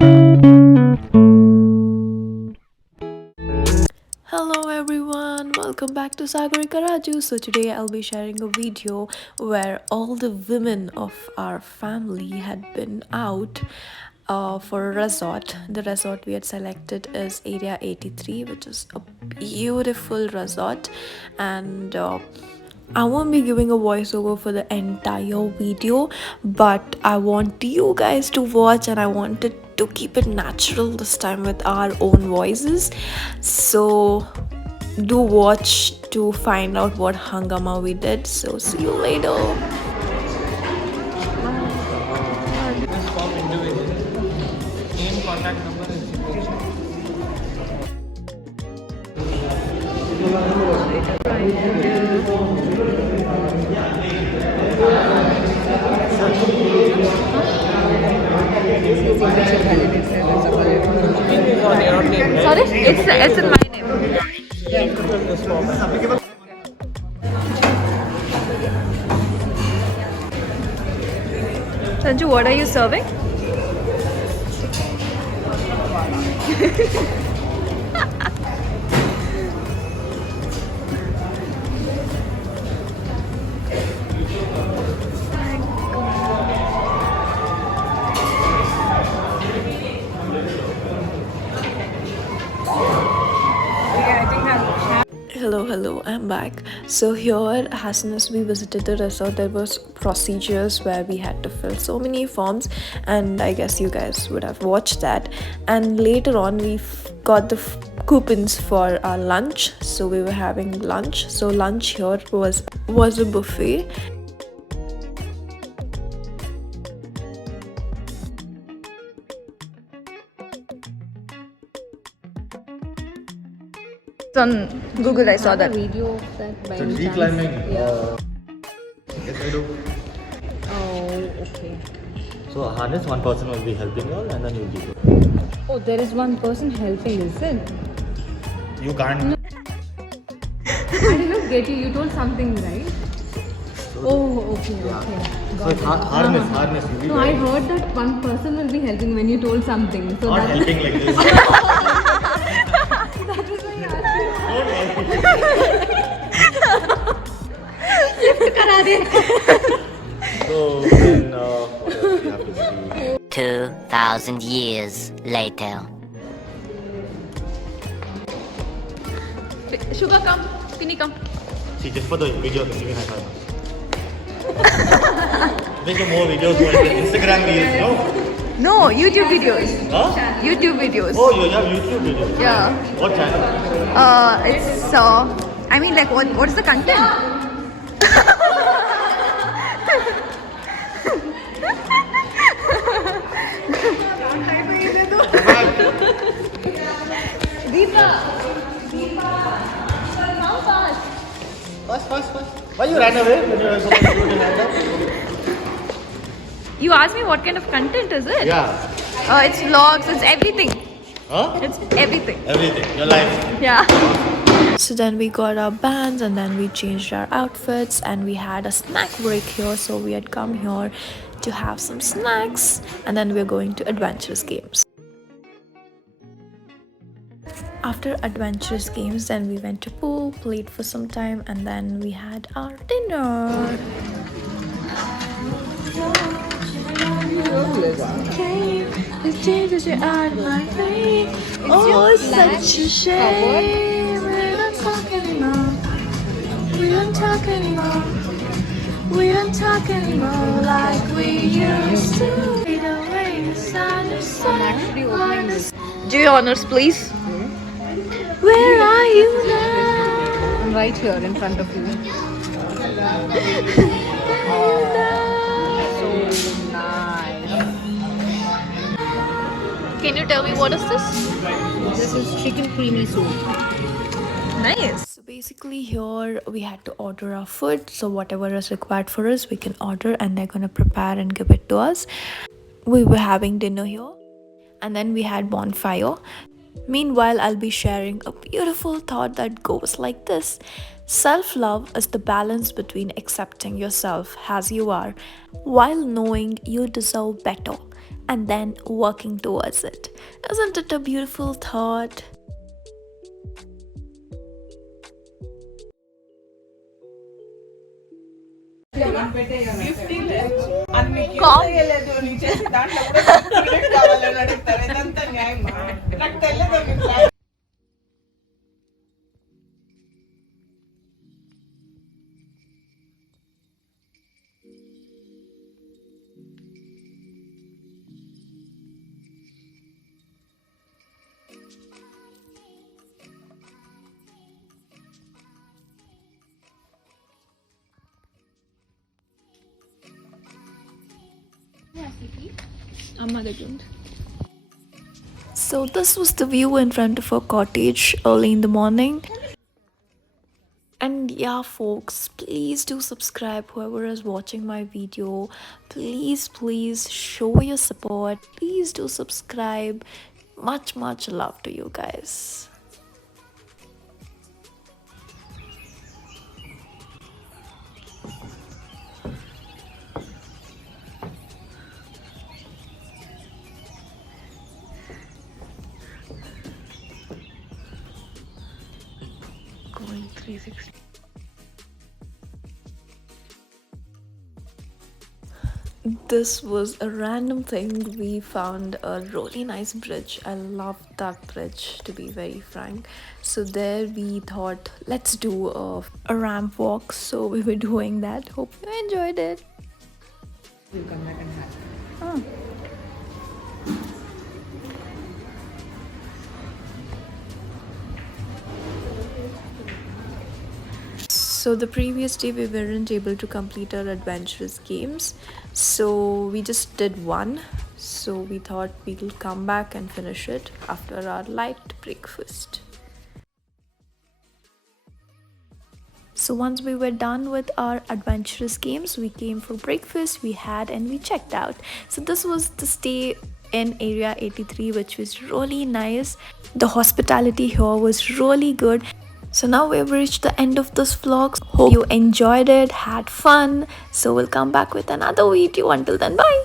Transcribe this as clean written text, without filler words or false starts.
Hello everyone, welcome back to Sagarika Raju. So today I'll be sharing a video where all the women of our family had been out for a resort. The resort we had selected is Area 83, which is a beautiful resort, and I won't be giving a voiceover for the entire video, but I want you guys to watch and I wanted to keep it natural this time with our own voices. So do watch to find out what hangama we did. So see you later. Sorry? It's in my name. Sanju, what are you serving? Hello, I'm back. So here, as soon as we visited the resort, there was procedures where we had to fill so many forms, and I guess you guys would have watched that. And later on, we got the coupons for our lunch, so we were having lunch. So lunch here was a buffet. On Google, I saw that. Video of that by So any tree chance? climbing. Yeah. Yes, I do. Oh, okay. So a harness, one person will be helping you all, and then you'll be good. Oh, there is one person helping, is it? You can't. I did not get you. You told something, right? Oh, okay, okay. So it's harness, harness. You'll be No, I wearing- heard that one person will be helping when you told something. So Not that helping like this. that was why I asked you. So then, what else we have to see? 2,000 years later. Sugar, come. Skinny, come. See, just for the video, give me high five. Make more videos for the Instagram reels, no? No, YouTube videos. Huh? YouTube videos. Oh, you have YouTube videos. Yeah. What channel? It's I mean, like, what is the content? Fast. Why you ran away when you were supposed to do the hand up? You asked me what kind of content is it? Yeah. It's vlogs, it's everything. Huh? It's everything. Everything. Your life. Yeah. So then we got our bands and then we changed our outfits and we had a snack break here. So we had come here to have some snacks and then we're going to adventurous games. After adventurous games, then we went to pool, played for some time, and then we had our dinner. Oh, it's such a shame. We don't talk anymore. We don't talk anymore. We don't talk anymore like we used to. Do your honors, please. Where are you now? I'm right here in front of you. So nice. Can you tell me what is this? This is chicken creamy soup. Nice. So basically here we had to order our food. So whatever is required for us, we can order and they're gonna prepare and give it to us. We were having dinner here and then we had bonfire. Meanwhile, I'll be sharing a beautiful thought that goes like this. Self-love is the balance between accepting yourself as you are while knowing you deserve better. and then working towards it. Isn't it a beautiful thought? So this was the view in front of our cottage early in the morning. And yeah, folks, please do subscribe, whoever is watching my video. Please show your support. Please do subscribe. Much love to you guys. Going 360. This was a random thing. We found a really nice bridge. I love that bridge, to be very frank. So there we thought, let's do a ramp walk. So we were doing that. Hope you enjoyed it. We'll come back and have. So the previous day we weren't able to complete our adventurous games, so we just did one. So we thought we'll come back and finish it after our light breakfast. So once we were done with our adventurous games, we came for breakfast, we had, and we checked out. So this was the stay in area 83, which was really nice. The hospitality here was really good. So now we've reached the end of this vlog. Hope you enjoyed it, had fun. So we'll come back with another video. Until then, bye.